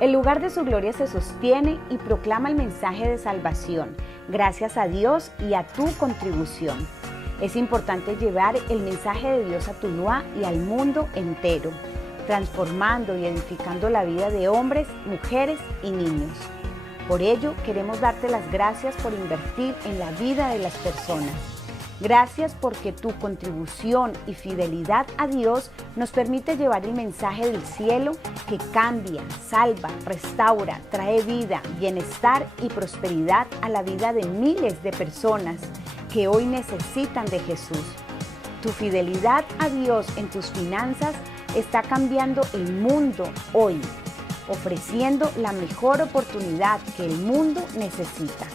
El lugar de su gloria se sostiene y proclama el mensaje de salvación, gracias a Dios y a tu contribución. Es importante llevar el mensaje de Dios a Tuluá y al mundo entero, transformando y edificando la vida de hombres, mujeres y niños. Por ello, queremos darte las gracias por invertir en la vida de las personas. Gracias porque tu contribución y fidelidad a Dios nos permite llevar el mensaje del cielo que cambia, salva, restaura, trae vida, bienestar y prosperidad a la vida de miles de personas que hoy necesitan de Jesús. Tu fidelidad a Dios en tus finanzas está cambiando el mundo hoy, ofreciendo la mejor oportunidad que el mundo necesita.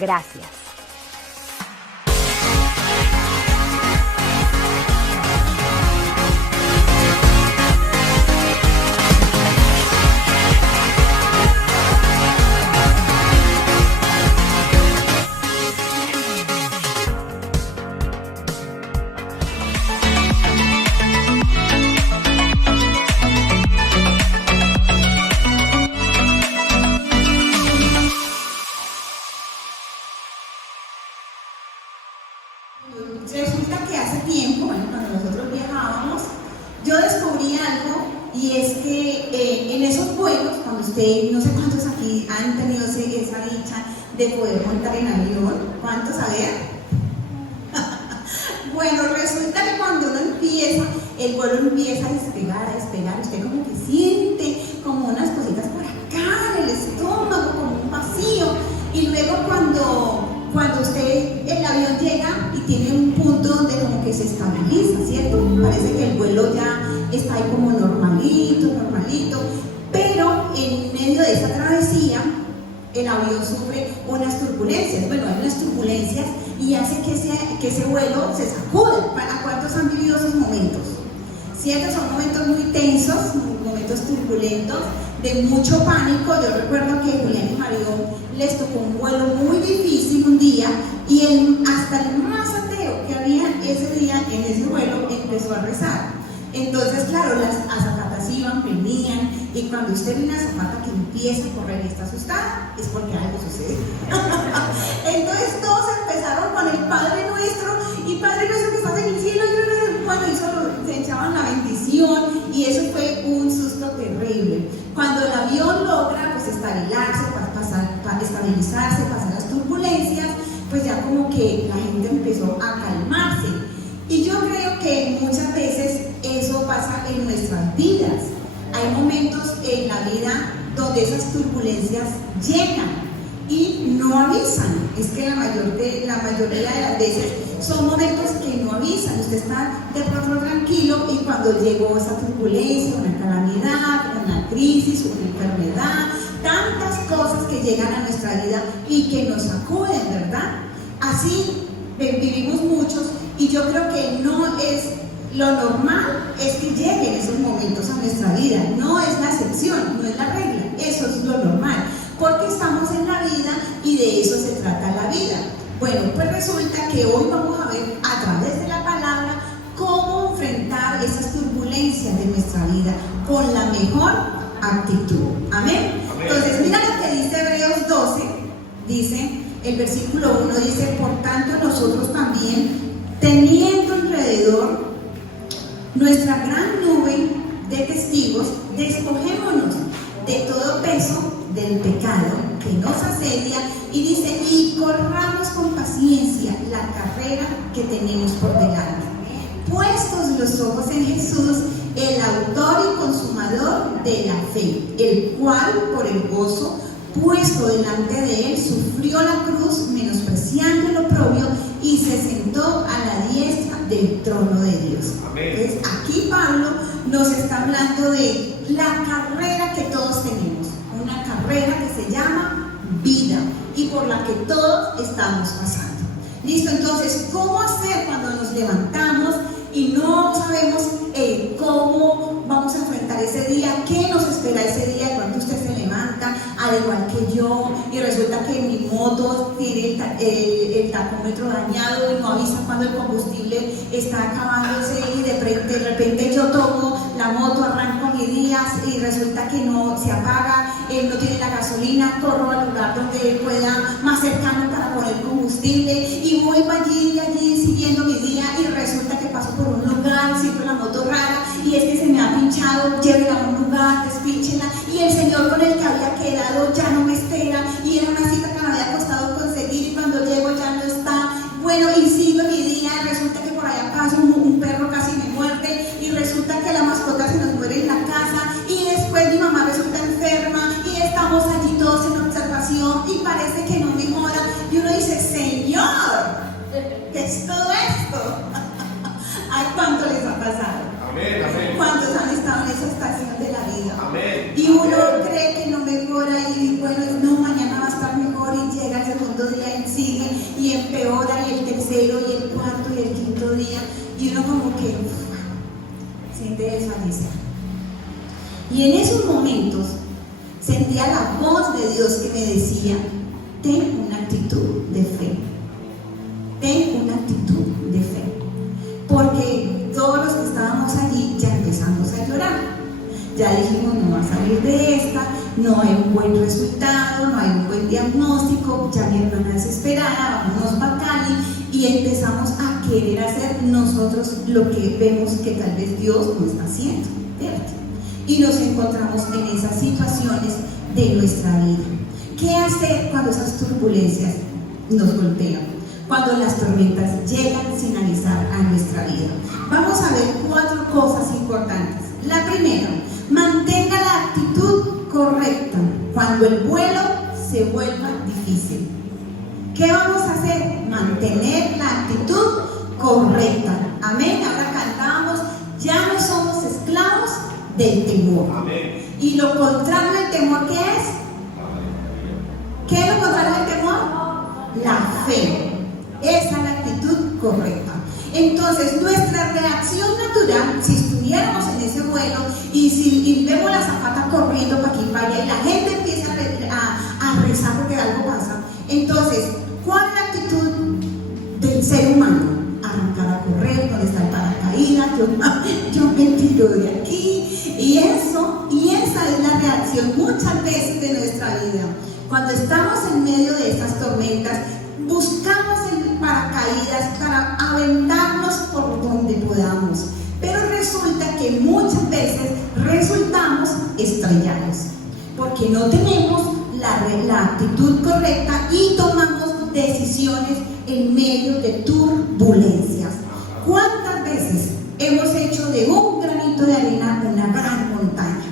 Gracias. Resulta que hace tiempo, cuando nosotros viajábamos, yo descubrí algo, y es que en esos vuelos, cuando usted, no sé cuántos aquí han tenido esa dicha de poder montar en avión, ¿cuántos a ver? Bueno, resulta que cuando uno empieza, el vuelo empieza a despegar, usted como que siente como unas cositas por acá en el estómago, como un vacío, y luego cuando usted, el avión llega y tiene un punto donde como que se estabiliza, ¿cierto? Parece que el vuelo ya está ahí como normalito, pero en medio de esa travesía el avión sufre unas turbulencias. Bueno, hay unas turbulencias y hace que ese vuelo se sacude. ¿Para cuántos han vivido esos momentos? ¿Cierto? Son momentos muy tensos, momentos turbulentos, de mucho pánico. Yo recuerdo que Julián y Mario les tocó un vuelo muy difícil un día, y hasta el más ateo que había ese día en ese vuelo empezó a rezar. Entonces, claro, las azafatas iban, venían, y cuando usted ve una azafata que empieza a correr y está asustada, es porque algo sucede. Entonces todos empezaron con el Padre Nuestro, y Padre Nuestro que estás en el cielo, bueno, se echaban la bendición, y eso fue un susto terrible. Cuando el avión logra pues estabilizarse, pasar las turbulencias, pues ya como que la gente empezó a calmarse. Y yo creo que muchas veces eso pasa en nuestras vidas. Hay momentos en la vida donde esas turbulencias llegan y no avisan. Es que la mayoría de las veces son momentos que no avisan. Usted está de pronto tranquilo, y cuando llegó esa turbulencia, una calamidad, una crisis, una enfermedad, tantas cosas que llegan a nuestra vida y que nos sacuden, ¿verdad? Así vivimos muchos, y yo creo que no es lo normal, es que lleguen esos momentos a nuestra vida. No es la excepción, no es la regla, eso es lo normal, porque estamos en la vida y de eso se trata la vida. Bueno, pues resulta que hoy vamos a ver a través de la palabra cómo enfrentar esas turbulencias de nuestra vida con la mejor actitud. Amén. Entonces, mira lo que dice Hebreos 12, dice el versículo 1, dice: por tanto nosotros también, teniendo alrededor nuestra gran nube de testigos, despojémonos de todo peso del pecado que nos asedia, y dice: y corramos con paciencia la carrera que tenemos por delante, puestos los ojos en Jesús, el autor y consumador de la fe, el cual por el gozo puesto delante de él sufrió la cruz, menospreciando el oprobio, y se sentó a la diestra del trono de Dios. Entonces, aquí Pablo nos está hablando de la carrera que todos tenemos, una carrera que se llama vida, y por la que todos estamos pasando. ¿Listo? Entonces, ¿cómo hacer cuando nos levantamos y no sabemos cómo vamos a enfrentar ese día? ¿Qué nos espera ese día? Cuando usted se levanta, al igual que yo, y resulta que mi moto tiene el tacómetro dañado y no avisa cuando el combustible está acabándose, y de repente yo tomo la moto, arranco mi día y resulta que no se apaga, él no tiene la gasolina, corro al lugar donde él pueda, más cercano para poner combustible, y voy allí siguiendo mi día, y resulta que paso por un lugar, siento la moto rara, y es que se me ha pinchado, llévela a un lugar, despínchela, y el señor con el que había quedado ya no me espera, y era una cita que me había costado conseguir, y cuando llego ya no está. Bueno, y sigo mi día, y resulta que por allá paso un perro casi me muerde, y resulta que la mascota se nos muere en la casa, y después mi mamá resulta enferma, y estamos allí todos en observación, y parece que no mejora, y uno dice, Señor, ¿qué es todo esto? ¿A cuánto les ha pasado? Amén, amén. ¿Cuántos han estado en esa estación de la vida? Amén. Y uno cree que no mejora, y bueno, no, mañana va a estar mejor, y llega el segundo día y sigue, y empeora, y el tercero, y el cuarto, y el quinto día, y uno como que siente desfallecer. Y en esos momentos sentía la voz de Dios que me decía, ten una actitud de fe, ten una actitud de fe, porque todos los que estábamos allí ya empezamos a llorar, ya dijimos, no va a salir de esta, no hay un buen resultado, no hay un buen diagnóstico, ya mi hermana desesperada, vámonos para Cali, y empezamos a querer hacer nosotros lo que vemos que tal vez Dios no está haciendo, ¿cierto? Y nos encontramos en esas situaciones de nuestra vida. ¿Qué hacer cuando esas turbulencias nos golpean? Cuando las tormentas llegan sin avisar a nuestra vida. Vamos a ver 4 cosas importantes. La primera, mantenga la actitud correcta cuando el vuelo se vuelva difícil. ¿Qué vamos a hacer? Mantener la actitud correcta. Amén. Ahora cantábamos, ya no somos esclavos del temor. Amén. Y lo contrario del temor, ¿qué es? ¿Qué es lo contrario del temor? La fe. Esa es la actitud correcta. Entonces, nuestra reacción natural, si estuviéramos en ese vuelo y vemos la azafata corriendo para aquí y para allá, y la gente empieza a rezar porque algo pasa, entonces, ¿cuál es la actitud del ser humano? Arrancar a correr, donde está el paracaídas, yo me tiro de aquí, y esa es la reacción muchas veces de nuestra vida. Cuando estamos en medio de estas tormentas, buscamos el paracaídas para aventarnos por donde podamos, pero resulta que muchas veces resultamos estrellados porque no tenemos la actitud correcta y tomamos decisiones en medio de turbulencias. ¿Cuántas veces hemos hecho de un granito de arena una gran montaña?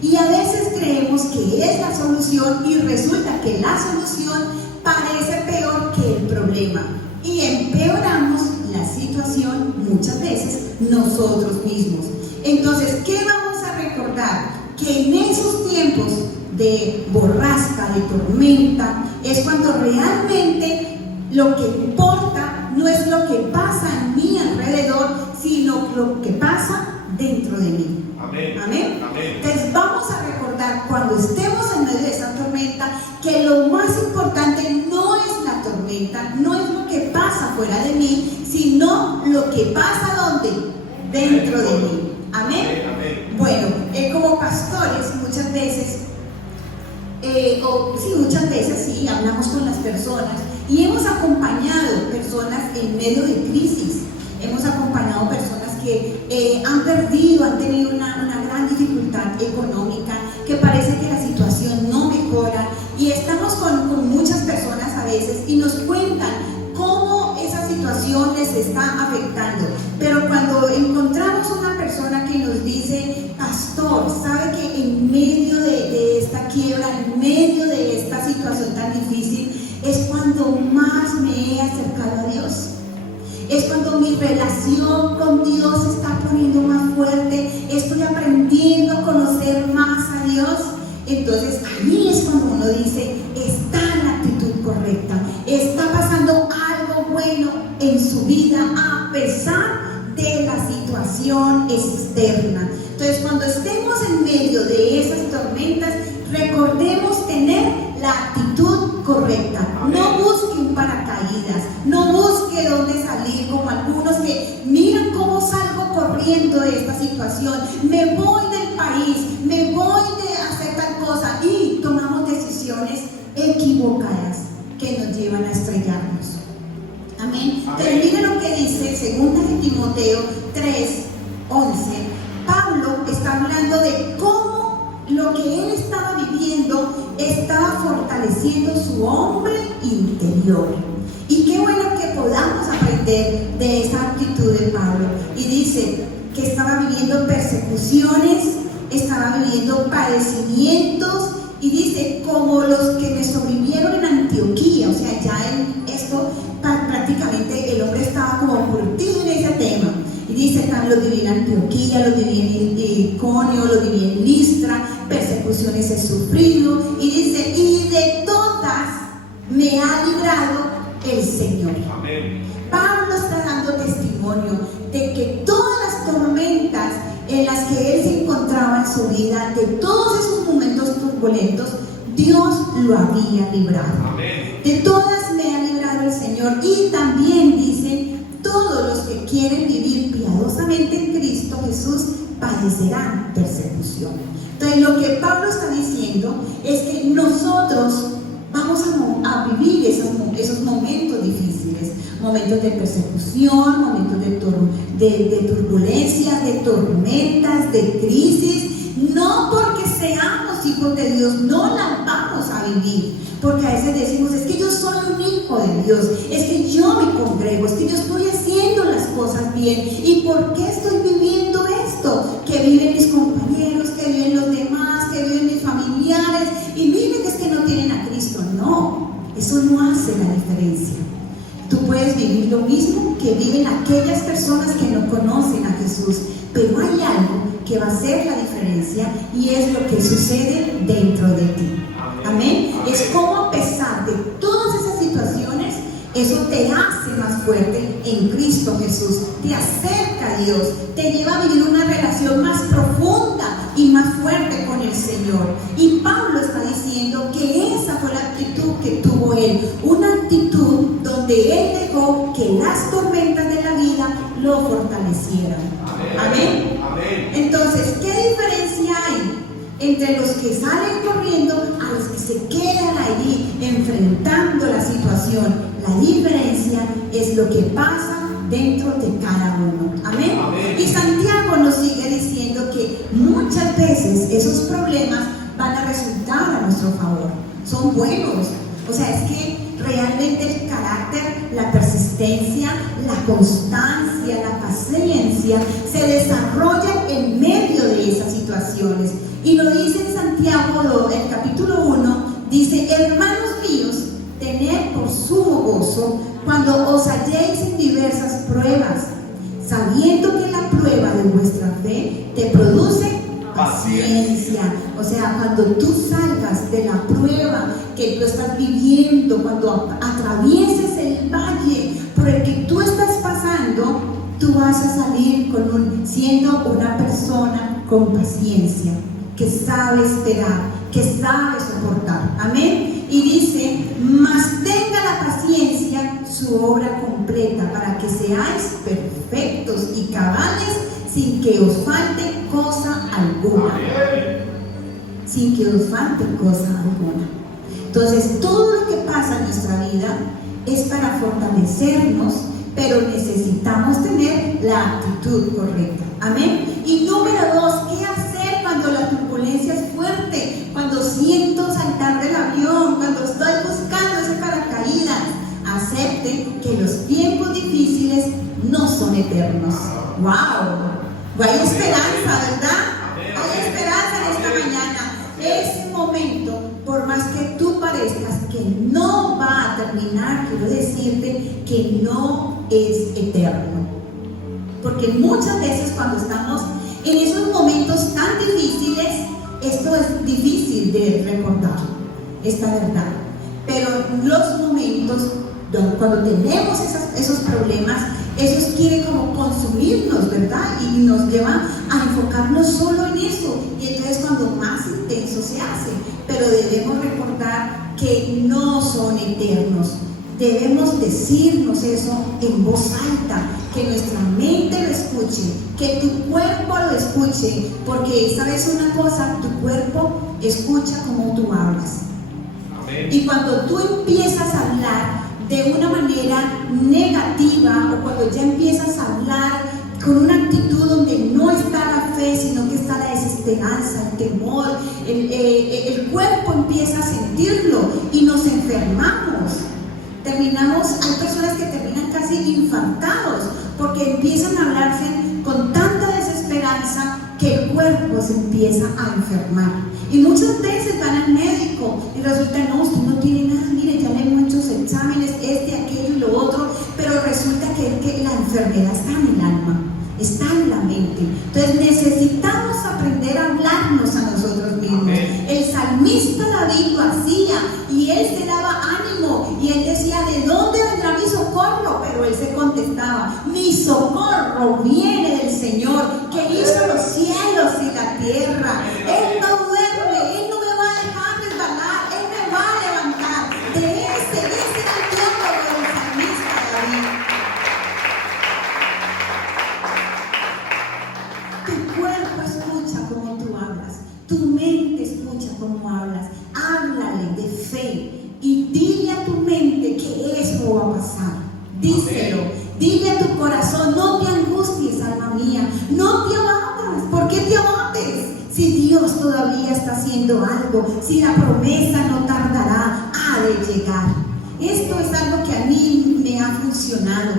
Y a veces creemos que es la solución, y resulta que la solución parece peor que el problema, y empeoramos la situación muchas veces nosotros mismos. Entonces, ¿qué vamos a recordar? Que en esos tiempos de borrasca, de tormenta, es cuando realmente lo que importa no es lo que pasa a mi alrededor, sino lo que pasa dentro de mí. Amén. Amén. Amén. Entonces vamos a recordar cuando estemos en medio de esa tormenta que lo más importante no es la tormenta, no es lo que pasa fuera de mí, sino lo que pasa ¿dónde? Dentro de mí. Amén. Amén. Bueno, como pastores muchas veces, muchas veces sí, hablamos con las personas y hemos acompañado personas en medio de crisis, hemos acompañado personas que han perdido, han tenido una gran dificultad económica, que parece que la situación no mejora, y estamos con muchas personas a veces y nos cuentan cómo esa situación les está afectando, pero cuando encontramos una persona que nos dice, pastor, sabe que en medio de esta quiebra, en medio de esta situación tan difícil, es cuando más me he acercado a Dios. Es cuando mi relación con Dios se está poniendo más fuerte, estoy aprendiendo a conocer más a Dios. Entonces ahí es cuando uno dice, está en la actitud correcta, está pasando algo bueno en su vida a pesar de la situación externa. Entonces cuando estemos en medio de esas tormentas, recordemos tener la actitud correcta. No busque un paracaídas, no busque dónde salir como algunos que miran cómo salgo corriendo de esta situación, me voy del país, me voy de hacer tal cosa. cosa y tomamos decisiones equivocadas que nos llevan a estrellarnos. Amén. Pero mire lo que dice 2 de Timoteo 3:11. Pablo está hablando de cómo lo que él estaba viviendo estaba fortaleciendo su hombre interior. Y qué bueno que podamos aprender de esa actitud de Pablo. Y dice que estaba viviendo persecuciones, estaba viviendo padecimientos, y dice, como los que me sobrevivieron en Antioquía. O sea, ya en esto prácticamente el hombre estaba como curtido en ese tema. Y dice, los viví en Antioquía, los viví en Iconio, los viví en Listra, persecuciones he sufrido. Y dice, y de todas me ha librado el Señor. Amén. Pablo está dando testimonio de que todas las tormentas en las que él se encontraba en su vida, de todos esos momentos turbulentos, Dios lo había librado. Amén. De todas me ha librado el Señor. Y también dice, todos los que quieren vivir piadosamente en Cristo Jesús padecerán persecución. Entonces lo que Pablo está diciendo es que nosotros vamos a vivir esos momentos difíciles, momentos de persecución, momentos de turbulencias, de tormentas, de crisis, no porque seamos hijos de Dios, no las vamos a vivir, porque a veces decimos, es que yo soy un hijo de Dios, es que yo me congrego, es que yo estoy haciendo las cosas bien, ¿y por qué estoy viviendo esto? Que viven mis compañeros, que viven los demás, que viven mis familiares, y miren que es que no tienen a Cristo. No, eso no hace la diferencia. Tú puedes vivir lo mismo que viven aquellas personas que no conocen a Jesús, pero hay algo que va a hacer la diferencia, y es lo que sucede dentro de ti. Amén. Es como, a pesar de todas esas situaciones, eso te hace más fuerte en Cristo Jesús, te acerca a Dios, te lleva a vivir una relación más profunda y más fuerte con el Señor. Y Pablo está diciendo que esa fue la actitud que tuvo él, una actitud donde él dejó que las tormentas de la vida lo fortalecieran. Amén. Amén. Entonces, ¿qué diferencia hay entre los que salen corriendo a los que se quedan allí enfrentando la situación? La diferencia es lo que pasa dentro de cada uno. Amén. Amén. Y Santiago nos sigue diciendo que muchas veces esos problemas van a resultar a nuestro favor. Son buenos. O sea, es que realmente el carácter, la persistencia, la constancia, la paciencia se desarrollan en medio de esas situaciones. Y lo dice en Santiago, el capítulo 1, dice, hermanos míos, tened por sumo gozo cuando os halléis en diversas pruebas, sabiendo que la prueba de vuestra fe te produce paciencia. O sea, cuando tú salgas de la prueba que tú estás viviendo, cuando atravieses el valle por el que tú estás pasando, tú vas a salir siendo una persona con paciencia, que sabe esperar, que sabe soportar. Amén. Y dice, mas tenga la paciencia su obra completa, para que seáis perfectos y cabales, sin que os falte cosa alguna. Sin que os falte cosa alguna. Entonces, todo lo que pasa en nuestra vida es para fortalecernos, pero necesitamos tener la actitud correcta. Amén. Y número 2, ¿qué hacer cuando la turbulencia es fuerte? Cuando siento saltar del avión, cuando estoy buscando ese paracaídas. Acepten que los tiempos difíciles no son eternos. ¡Wow! Hay esperanza, ¿verdad? Hay esperanza en esta mañana. Ese momento, por más que tú parezcas que no va a terminar, quiero decirte que no es eterno. Porque muchas veces cuando estamos en esos momentos tan difíciles, esto es difícil de recordar, esta verdad. Pero los momentos cuando tenemos esos problemas, esos quieren como consumirnos, ¿verdad? Y nos lleva a enfocarnos solo en eso. Y entonces cuando más intenso se hace. Pero debemos recordar que no son eternos. debemos decirnos eso en voz alta, que nuestra mente lo escuche, que tu cuerpo lo escuche, porque sabes una cosa, tu cuerpo escucha como tú hablas. Amén. Y cuando tú empiezas a hablar de una manera negativa, o cuando ya empiezas a hablar con una actitud donde no está la fe, sino que está la desesperanza, el temor, el cuerpo empieza a sentirlo y nos enfermamos. Hay personas que terminan casi infartados porque empiezan a hablarse con tanta desesperanza que el cuerpo se empieza a enfermar. Y muchas veces van al médico y resulta, no, usted no tiene nada, mire, ya le hemos hecho exámenes, aquello y lo otro, pero resulta que la enfermedad está en el alma, está en la mente. Entonces necesitamos aprender a hablarnos a nosotros mismos. El salmista David lo hacía y él se daba ánimo y él decía, ¿de dónde vendrá mi socorro? Pero él se contestaba, mi socorro viene del Señor que hizo los cielos y la tierra. Él no duerme, él no me va a dejar resbalar, él me va a levantar. De ese era el diálogo del salmista David. Tu cuerpo escucha como tú hablas, tu mente escucha como hablas. Háblale de fe y dile a tu mente que eso va a pasar. Díselo, dile a tu corazón, no te angusties, alma mía, no te abatas. ¿Por qué te abates? Si Dios todavía está haciendo algo, si la promesa no tardará, ha de llegar. Esto es algo que a mí me ha funcionado,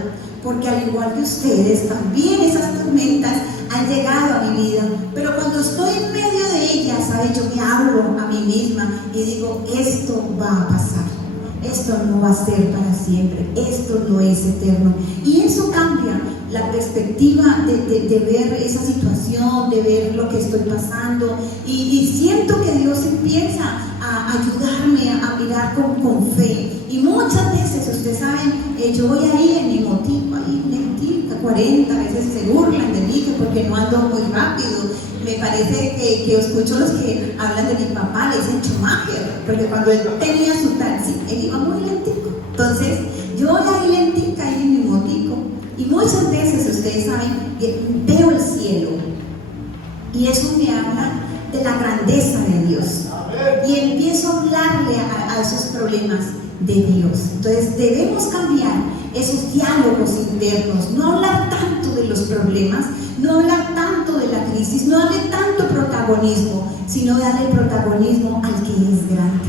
porque al igual que ustedes, también esas tormentas han llegado a mi vida, pero cuando estoy en medio de ellas, ¿sabes? Yo me hablo a mí misma y digo, esto va a pasar, esto no va a ser para siempre, esto no es eterno. Y eso cambia la perspectiva de ver esa situación, de ver lo que estoy pasando, y siento que Dios empieza a ayudarme a mirar con fe. Y muchas veces, ustedes saben, yo voy ahí en mi motivo, ahí lentica, 40 veces se burlan de mí, que porque no ando muy rápido. Me parece que escucho los que hablan de mi papá, le dicen Schumacher, porque cuando él tenía su taxi, él iba muy lentico. Entonces, yo voy ahí lentica, ahí en mi motico, y muchas veces, ustedes saben, veo el cielo, y eso me habla de la grandeza de Dios. Y empiezo a hablarle a esos problemas de Dios. Entonces debemos cambiar esos diálogos internos, no hablar tanto de los problemas, no hablar tanto de la crisis, no darle tanto protagonismo, sino darle protagonismo al que es grande,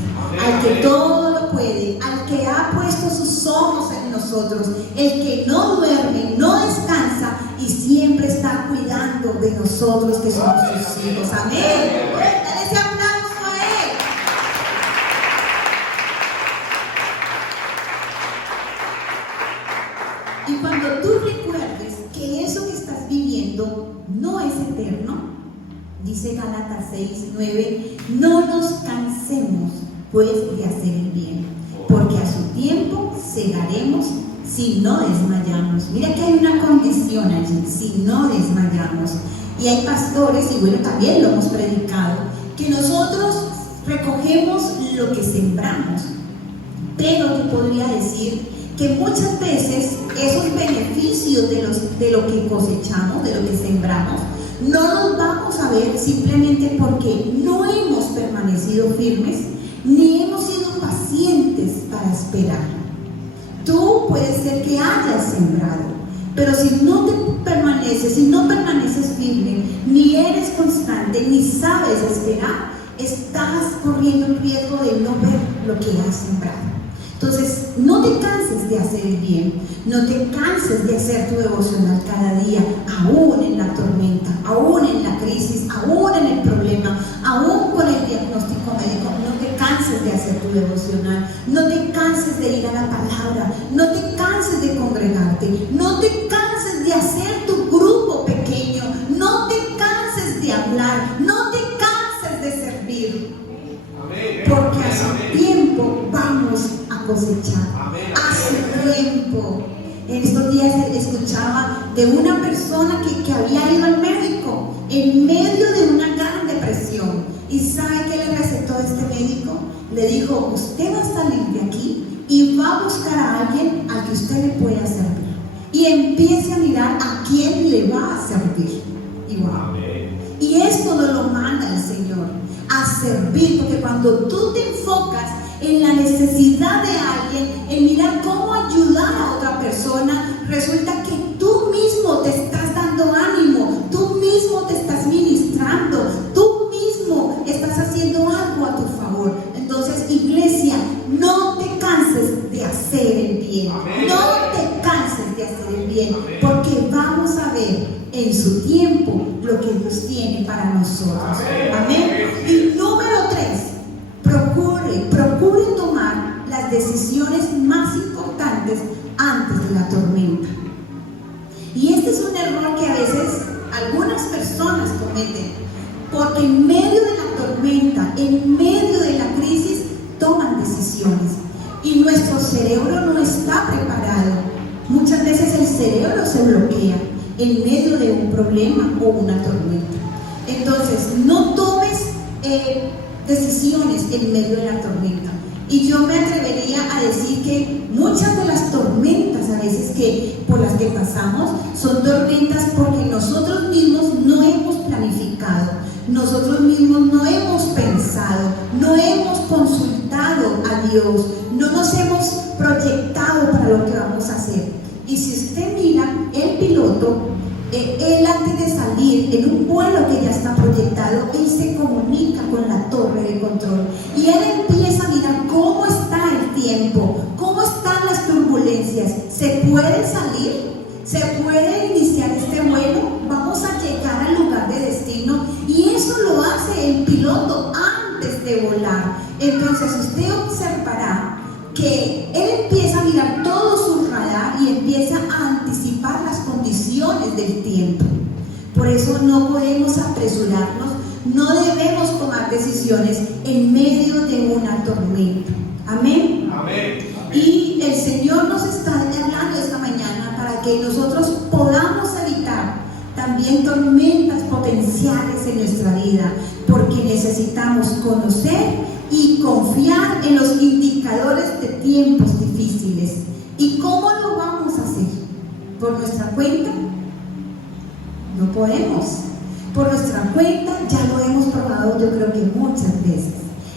al que todo lo puede, al que ha puesto sus ojos en nosotros, el que no duerme, no descansa y siempre está cuidando de nosotros que somos sus hijos. Amén. Dale ese aplauso a él. Y cuando tú recuerdes que eso que estás viviendo no es eterno, dice Gálatas 6:9, no nos cansemos pues de hacer el bien, porque a su tiempo segaremos si no desmayamos. Mira que hay una condición allí, si no desmayamos. Y hay pastores, y bueno, también lo hemos predicado, que nosotros recogemos lo que sembramos, pero te podría decir que muchas veces esos beneficios de lo que cosechamos, de lo que sembramos, no los vamos a ver simplemente porque no hemos permanecido firmes ni hemos sido pacientes para esperar. Tú puedes ser que hayas sembrado, pero si no permaneces firme, ni eres constante, ni sabes esperar, estás corriendo el riesgo de no ver lo que has sembrado. Entonces, no te canses de hacer el bien, no te canses de hacer tu devocional cada día, aún en la tormenta, aún en la crisis, aún en el problema, aún con el diagnóstico médico. No te canses de hacer tu devocional, no te canses de ir a la palabra, no te canses de congregarte, no te canses de hacer tu grupo pequeño, no te canses de hablar, no te canses de servir, porque a su tiempo vamos a cosechar. A su tiempo. En estos días escuchaba de una persona que había ido al médico en medio de una gran depresión. ¿Y sabe qué le recetó este médico? Le dijo, usted va a salir de aquí y va a buscar a alguien va a servir igual. Y esto nos lo manda el Señor, a servir, porque cuando tú te enfocas en la necesidad de alguien, en mirar cómo ayudar a otra persona, resulta que tú mismo te estás dando ánimo, tú mismo te estás ministrando, tú mismo estás haciendo algo a tu favor. Entonces, iglesia, no te canses de hacer el bien. Amén. No te canses de hacer el bien. Amén. Porque vamos a ver en su tiempo lo que Dios tiene para nosotros. Amén. Amén. Y número 3, procure tomar las decisiones más importantes antes de la tormenta. Y este es un error que a veces algunas personas cometen, porque en medio de la tormenta, en medio de la crisis, toman decisiones y nuestro cerebro no está preparado. Muchas veces el cerebro se bloquea en medio de un problema o una tormenta. Entonces, no tomes decisiones en medio de la tormenta. Y yo me atrevería a decir que muchas de las tormentas a veces por las que pasamos son tormentas porque nosotros mismos no hemos planificado, nosotros mismos no hemos pensado, no hemos consultado a Dios, no nos hemos proyectado para lo que vamos a hacer. Y si usted mira, el piloto, él antes de salir en un vuelo que ya está proyectado, él se comunica con la torre de control y él empieza a mirar cómo está el tiempo, cómo están las turbulencias, ¿se puede salir? ¿Se puede iniciar este vuelo? ¿Vamos a llegar al lugar de destino? Y eso lo hace el piloto antes de volar. Entonces usted observará que él empieza a mirar todo su radar y empieza a anticipar las condiciones del tiempo. Por eso no podemos apresurarnos, no debemos tomar decisiones en medio de una tormenta. Amén. Amén. Y el Señor nos está hablando esta mañana para que nosotros podamos evitar también tormentas potenciales en nuestra vida, porque necesitamos conocer y confiar en los indicadores de tiempos difíciles. ¿Y cómo lo vamos a hacer? ¿Por nuestra cuenta? No podemos. Por nuestra cuenta ya lo hemos probado, yo creo que muchas veces,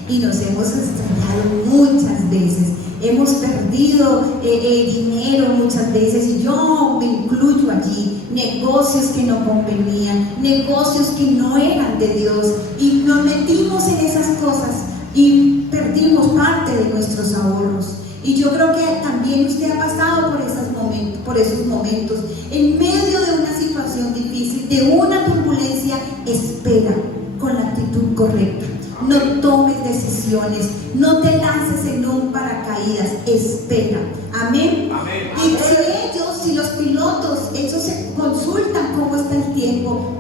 y nos hemos estrellado muchas veces, hemos perdido dinero muchas veces, y yo me incluyo allí, negocios que no convenían, negocios que no eran de Dios, y nos metimos en esas cosas y perdimos parte de nuestros ahorros. Y yo creo que también usted ha pasado por esos momentos. En medio de una situación difícil, de una turbulencia, espera con la actitud correcta. No tomes decisiones, no te lances en un paracaídas, espera. Amén. Amén. Y si los pilotos, ellos se consultan cómo está el tiempo,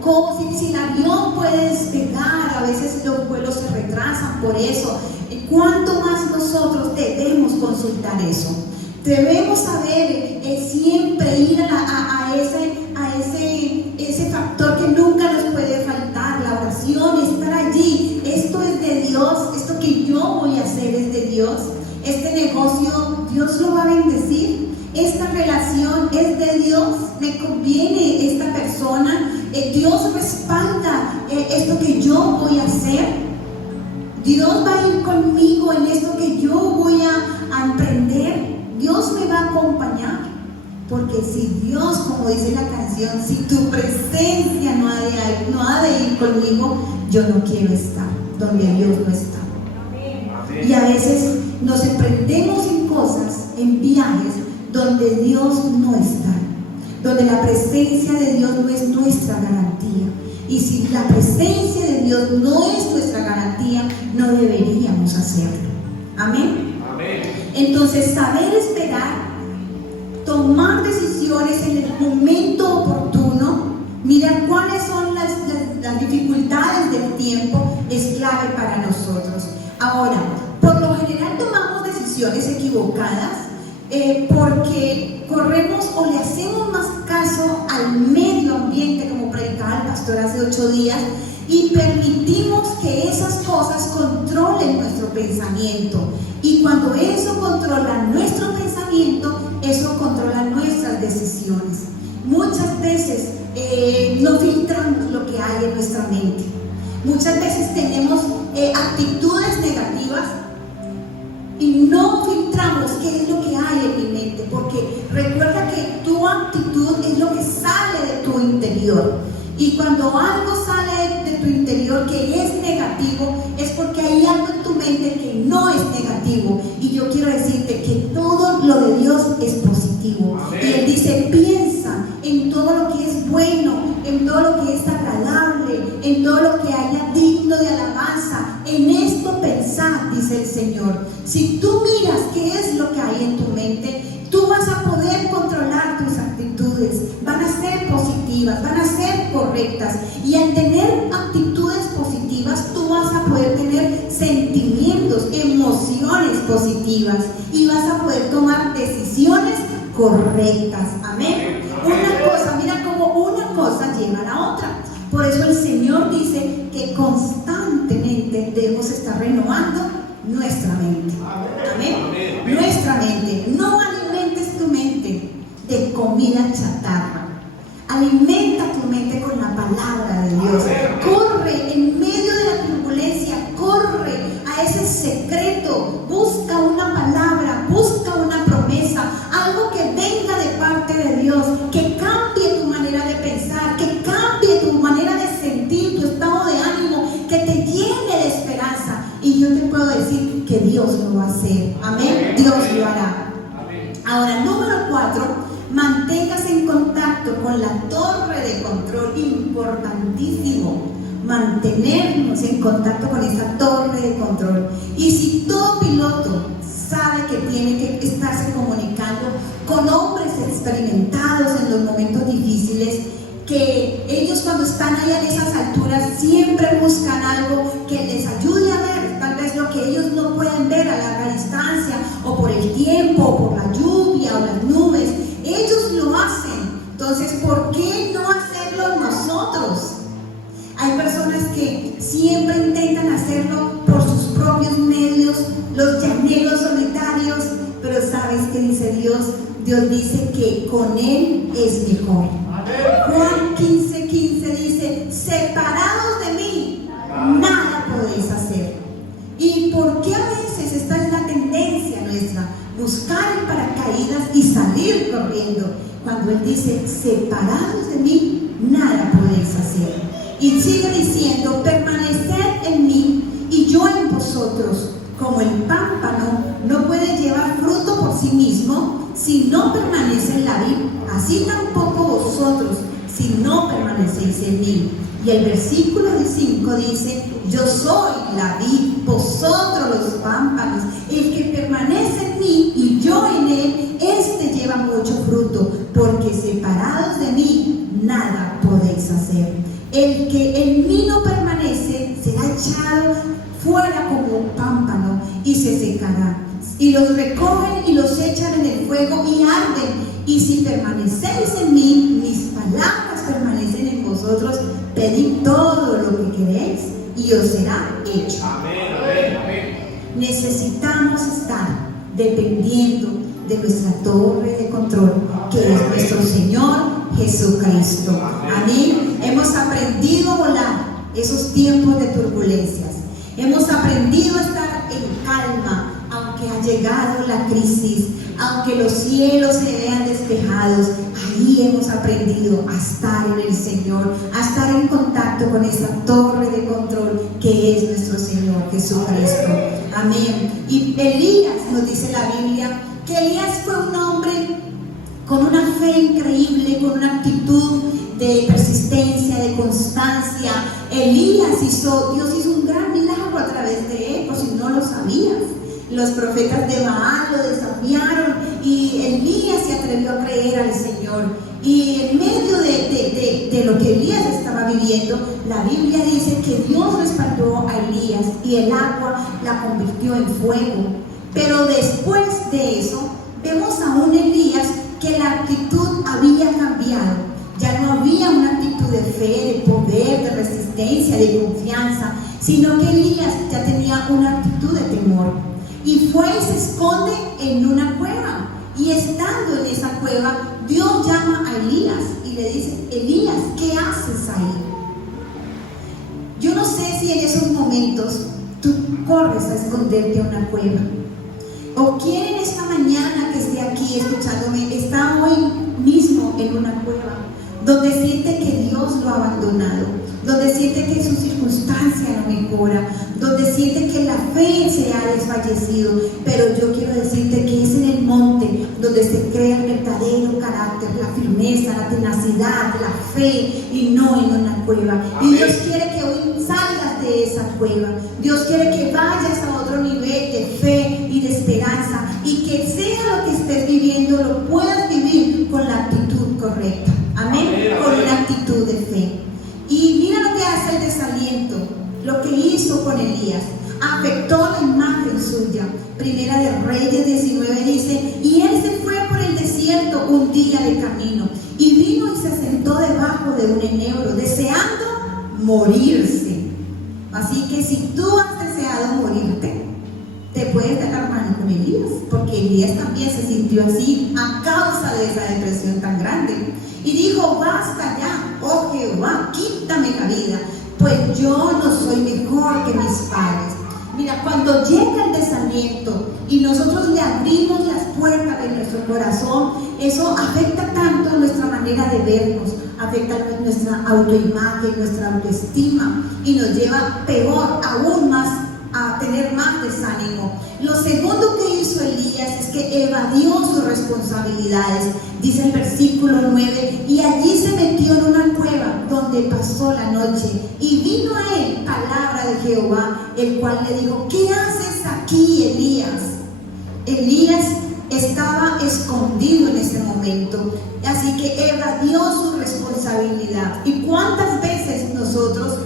si el avión puede despegar, a veces los vuelos se retrasan por eso. ¿Cuánto más nosotros debemos consultar eso? Debemos saber siempre ir a ese factor que nunca nos puede faltar, la oración, estar allí. Esto es de Dios, esto que yo voy a hacer es de Dios. Este negocio, Dios lo va a bendecir. Esta relación es de Dios, me conviene esta persona. Dios respalda esto que yo voy a hacer. Dios va a ir conmigo en esto que yo voy a emprender. Dios me va a acompañar. Porque si Dios, como dice la canción, si tu presencia no ha de ir conmigo, yo no quiero estar donde Dios no está. Y a veces nos emprendemos en cosas, en viajes, donde Dios no está, donde la presencia de Dios no es nuestra garantía. Y si la presencia de Dios no es nuestra garantía, no deberíamos hacerlo. Amén. Amén. Entonces, saber esperar, tomar decisiones en el momento oportuno, mirar cuáles son las dificultades del tiempo, es clave para nosotros. Ahora, por lo general tomamos decisiones equivocadas porque corremos o le hacemos más caso al medio ambiente, como predicaba el pastor hace 8 días, y permitimos que esas cosas controlen nuestro pensamiento. Y cuando eso controla nuestro pensamiento, eso controla nuestras decisiones. Muchas veces nuestra mente. Muchas veces tenemos actitudes negativas y no filtramos qué es lo que hay en mi mente, porque recuerda que tu actitud es lo que sale de tu interior. Y cuando algo sale de tu interior que es negativo, es porque hay algo en tu mente que no es negativo. Y yo quiero decirte que todo lo de Dios es positivo. Amén. Y Él dice, piensa en todo lo que es bueno, en todo lo que es agradable, en todo lo que haya digno de alabanza. En esto pensad, dice el Señor. Si tú miras qué es lo que hay en tu mente, tú vas a poder controlar tus actitudes. Van a ser positivas, van a ser correctas. Y al tener actitudes positivas, tú vas a poder tener sentimientos, emociones positivas. Y vas a poder tomar decisiones correctas. Amén. Una cosa, mira cómo una cosa lleva a la otra. Por eso el Señor dice que constantemente debemos estar renovando nuestra mente. Amén. Nuestra mente. No alimentes tu mente de comida chatarra. Alimenta tu mente con la palabra de Dios. Corre en medio de la turbulencia, corre a ese secreto. Busca una palabra, busca una promesa, algo que venga de parte de Dios, que cambie tu manera de pensar, que cambie tu manera de sentir, tu estado de ánimo, que te llene de esperanza. Y yo te puedo decir que Dios lo va a hacer. Amén. Dios lo hará. Ahora, número 4, manténgase en contacto con la torre de control. Importantísimo mantenernos en contacto con esa torre de control. Y si todo piloto sabe que tiene que estarse comunicando con hombres experimentados en los momentos difíciles, que ellos cuando están ahí a esas alturas siempre buscan algo que les ayude a ver tal vez lo que ellos no pueden ver a larga distancia, o por el tiempo, o por la lluvia o las nubes. Ellos lo hacen. Entonces, ¿por qué no hacerlo nosotros? Hay personas que siempre intentan hacerlo por sus propios medios, los llaneros solitarios, pero ¿sabes qué dice Dios? Dios dice que con Él es mejor. Juan 15:15 dice, separados de mí, nada podéis hacer. ¿Y por qué a veces esta es la tendencia nuestra? Buscar el paracaídas y salir corriendo. Cuando Él dice, separados de mí, nada podéis hacer. Y sigue diciendo, permaneced en mí y yo en vosotros. Como el pámpano no puede llevar fruto por sí mismo si no permanece en la vid, así tampoco vosotros si no permanecéis en mí. Y el versículo 5 dice, yo soy la vid, vosotros los pámpanos. El que permanece en mí y yo en él, este lleva mucho fruto, porque separados de mí nada podéis hacer. El que en mí no permanece será echado fuera como un pámpano y se secará. Y los recogen y los echan en el fuego y arden. Y si permanecéis en mí, mis palabras permanecen en vosotros, pedid todo lo que queréis y os será hecho. Amén. Necesitamos estar dependiendo de nuestra torre de control, que es nuestro Señor Jesucristo. Amén. Hemos aprendido a volar esos tiempos de turbulencias. Hemos aprendido a estar en calma, aunque ha llegado la crisis, aunque los cielos se vean despejados. Ahí hemos aprendido a estar en el Señor, a estar en contacto con esa torre de control que es nuestro Señor Jesucristo. Amén. Y Elías, nos dice la Biblia, que Elías fue un hombre con una fe increíble, con una actitud de persistencia, de constancia. Dios hizo un gran milagro a través de él, por si no lo sabías. Los profetas de Baal lo desafiaron y Elías se atrevió a creer al Señor. Y en medio de lo que Elías estaba viviendo, la Biblia dice que Dios respaldó a Elías y el agua la convirtió en fuego. Pero después de eso, vemos a un Elías que la actitud había cambiado. Ya no había una actitud de fe, de poder, de resistencia, de confianza, sino que Elías ya tenía una actitud de temor. Y fue y se esconde en una cueva. Y estando en esa cueva, Dios llama a Elías y le dice, Elías, ¿qué haces ahí? no sé si en esos momentos tú corres a esconderte a una cueva. ¿O quién en esta mañana que esté aquí escuchándome está hoy mismo en una cueva, donde siente que Dios lo ha abandonado, donde siente que su circunstancia no mejora, donde siente que la fe se ha desfallecido? Pero yo quiero decirte que es en el monte donde se crea el verdadero carácter, la firmeza, la tenacidad, la fe, y no en una cueva. Y Dios quiere que hoy salgas de esa cueva. Dios quiere que vayas a otro nivel de fe y de esperanza, y que sea lo que estés viviendo, lo puedas vivir con la actitud correcta. Amén. Con una actitud de fe. Y mira lo que hace el desaliento, lo que hizo con Elías. Afectó la imagen suya. Primera de Reyes 19 dice: y él se fue por el desierto un día de camino, y vino y se sentó debajo de un enebro, deseando morirse. Así que si tú has deseado morirte, te puedes dar la mano con Elías, porque Elías también se sintió así a causa de esa depresión tan grande. Y dijo: basta ya, oh Jehová, quítame la vida, pues yo no soy mejor que mis padres. Mira, cuando llega el desaliento y nosotros le abrimos las puertas de nuestro corazón, eso afecta tanto nuestra manera de vernos, afecta nuestra autoimagen, nuestra autoestima, y nos lleva peor, aún más, a tener más desánimo. Lo segundo que hizo Elías es que evadió sus responsabilidades. Dice el versículo 9: y allí se metió en una cueva donde pasó la noche, y vino a él palabra de Jehová, el cual le dijo: ¿qué haces aquí, Elías? Elías estaba escondido en ese momento, así que evadió su responsabilidad. ¿Y cuántas veces nosotros,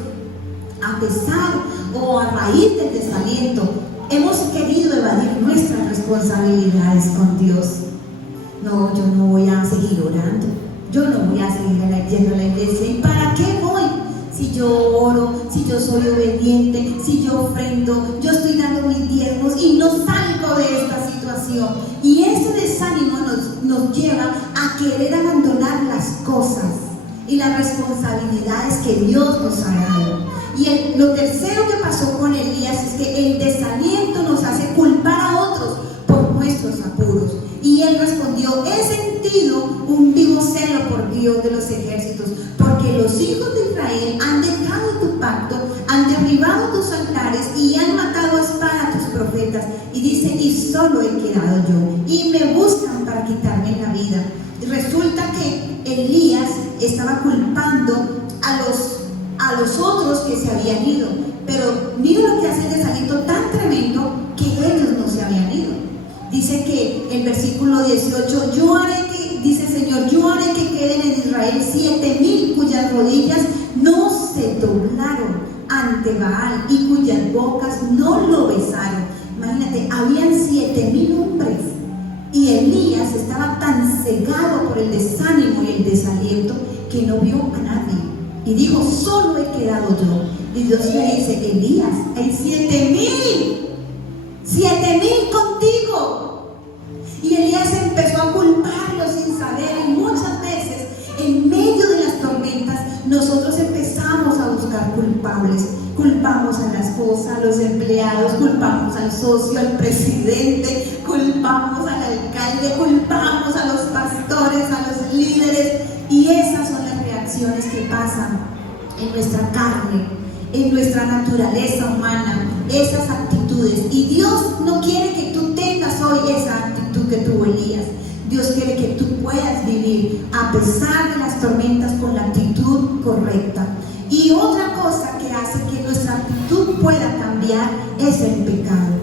a pesar o a raíz del desaliento, hemos querido evadir nuestras responsabilidades con Dios? No, yo no voy a seguir orando, yo no voy a seguir yendo a la iglesia. ¿Y para qué voy? Si yo oro, si yo soy obediente, si yo ofrendo, yo estoy dando mis diezmos y no salgo de esta situación. Y ese desánimo nos lleva a querer abandonar las cosas y las responsabilidades que Dios nos ha dado. Y lo tercero que pasó con Elías es que el desaliento nos hace culpar a otros por nuestros apuros. Y él respondió: he sentido un vivo celo por Dios de los ejércitos, porque los hijos de Israel han dejado tu pacto, han derribado tus altares y han matado a espada a tus profetas. Y dice: y solo he quedado yo, y me buscan para quitarme la vida. Y resulta que Elías estaba culpando a los otros que se habían ido. Pero mira lo que hace el desaliento tan tremendo, que ellos no se habían ido. Dice que en versículo 18: yo haré que, dice el Señor, yo haré que queden en Israel 7,000 cuyas rodillas no se doblaron ante Baal y cuyas bocas no lo besaron. Imagínate, habían 7,000 hombres, y Elías estaba tan cegado por el desánimo y el desaliento que no vio a nadie, y dijo: solo he quedado yo. Y Dios le dice: Elías, hay 7,000 contigo. Y Elías empezó a culparlo sin saber. Y muchas veces, en medio de las tormentas, nosotros empezamos a buscar culpables. Culpamos a la esposa, a los empleados, culpamos al socio, al presidente, culpamos al alcalde, culpamos a los pastores, a los líderes. Y esas son las reacciones que pasan en nuestra carne, en nuestra naturaleza humana, esas actitudes. Y Dios no quiere que tú tengas hoy esa actitud que tuvo Elías. Dios quiere que tú puedas vivir a pesar de las tormentas con la actitud correcta. Y otra cosa que hace que nuestra actitud pueda cambiar es el pecado.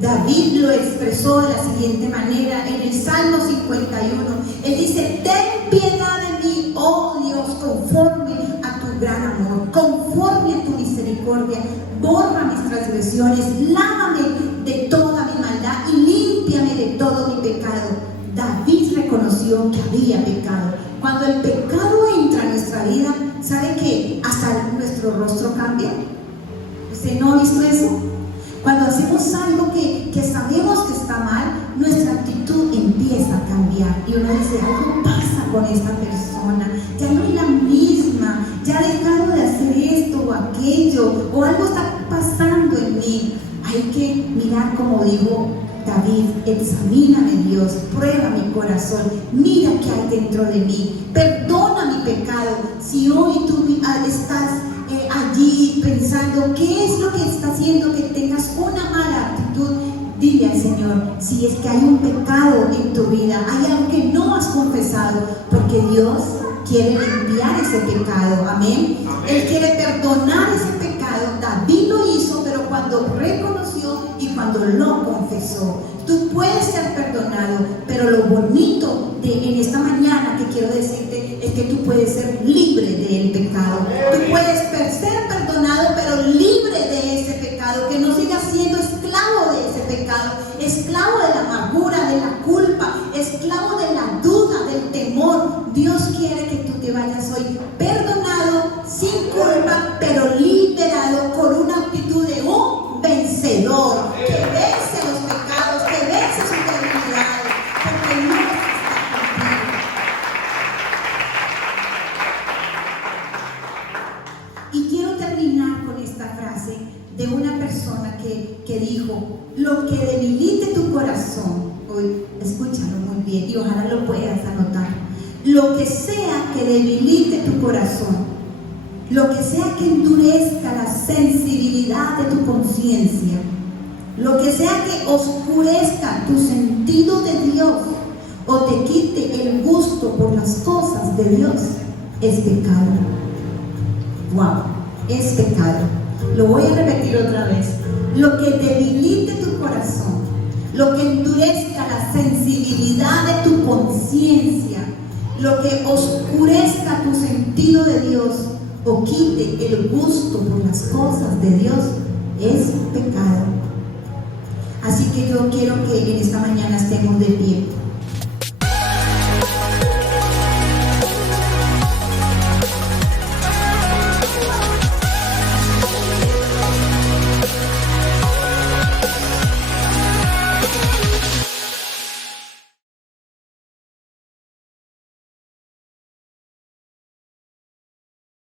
David lo expresó de la siguiente manera en el Salmo 51. Él dice: ten piedad de mí, oh Dios, conforme a tu gran amor, conforme a tu misericordia, borra mis transgresiones, lávame de toda mi maldad y límpiame de todo mi pecado. David reconoció que había pecado. Cuando el pecado entra en nuestra vida, ¿sabe que hasta nuestro rostro cambia? ¿Usted no ha visto eso? Cuando hacemos algo que sabemos que está mal, nuestra actitud empieza a cambiar. Y uno dice: algo pasa con esta persona, ya no es la misma, ya ha dejado de hacer esto o aquello. dijo David, examíname Dios, prueba mi corazón, mira qué hay dentro de mí, perdona mi pecado. Si hoy tú estás allí pensando qué es lo que está haciendo que tengas una mala actitud, dile al Señor, si es que hay un pecado en tu vida, hay algo que no has confesado, porque Dios quiere limpiar ese pecado, amén. Él quiere perdonar ese pecado. David lo hizo, pero cuando reconoció y cuando lo confesó. Tú puedes ser perdonado, pero lo bonito en esta mañana que quiero decirte es que tú puedes ser libre del pecado. Tú puedes ser perdonado, pero libre de ese pecado, que no sigas siendo esclavo de ese pecado, esclavo de la amargura, de la culpa, esclavo de la duda, del temor. Dios quiere que tú te vayas hoy perdonado, sin culpa, pero liberado, con una actitud de un vencedor, que vence los pecados, que vence sus debilidades, porque no está contigo. Y quiero terminar con esta frase de una persona que dijo: lo que debilite tu corazón, hoy escúchalo muy bien y ojalá lo puedas anotar, lo que sea que debilite tu corazón, lo que sea que endurezca la sensibilidad de tu conciencia, lo que sea que oscurezca tu sentido de Dios o te quite el gusto por las cosas de Dios, es pecado. Wow, es pecado. Lo voy a repetir otra vez. Lo que debilite tu corazón, lo que endurezca la sensibilidad de tu conciencia, lo que oscurezca tu sentido de Dios o quite el gusto por las cosas de Dios, es pecado. Así que yo quiero que en esta mañana estemos de pie.